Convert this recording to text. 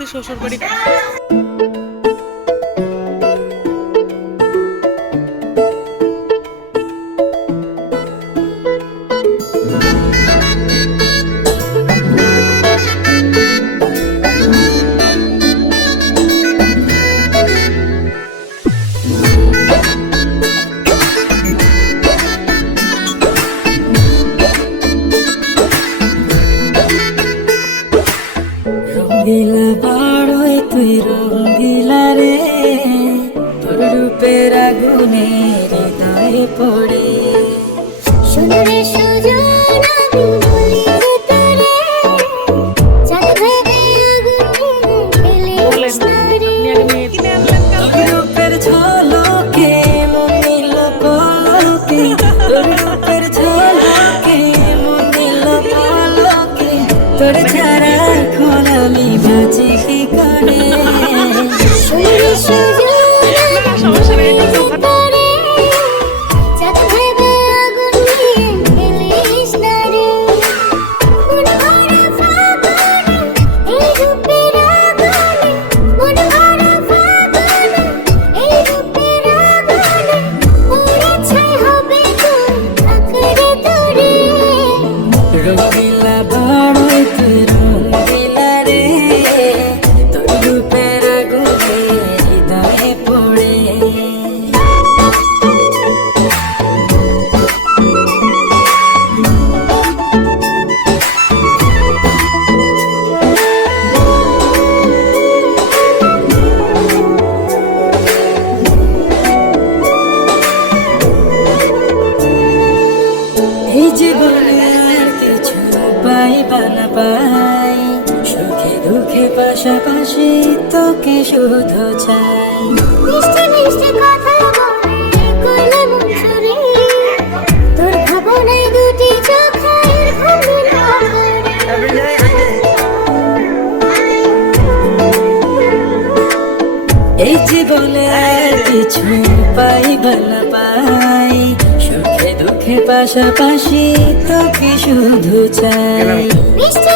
মুহূর্তে শ্বশুর বাড়ি। রঙ্গিলা বাড়ই তুই রঙ্গিলা রে, তোর রূপের আগুনে হৃদয়ে পড়ে। সোনারে সুজন আমি বলি যে তোরে, চাঁদ ভেবে আগুন ফেলিস না রে। তোর রূপের ঝলকে মন নিল পলকে, তোর রূপের ঝলকে মন নিল পলকে, তোর ছাড়া এখন আমি বাঁচি কি করে। সোনারে সুজন আমি বলি যে তোরে, চাঁদ ভেবে আগুন ফেলিস না রে। মন ভরা ফাগুনে এই রূপের আগুনে, মন ভরা ফাগুনে এই রূপের আগুনে, পুড়ে ছাই হবে তোর আকারে তোরে। রঙ্গিলা বাড়ই তুই রঙ্গিলা রে, তোর রূপের আগুনে হৃদয়ে পড়ে। এই জীবনে আর কিছু পাইবা না পাই, সুখে দুঃখে পাশাপাশি তোকে শুধু চাই। মিষ্টি মিষ্টি কথা বলে কইলে মন চুরি, তোর ভাবনায় দুটি চোখের ঘুম না করে। এই জীবনে আর কিছু পাইবা না পাই, সুখে দুঃখে পাশাপাশি তোকে শুধু চাই। মিষ্টি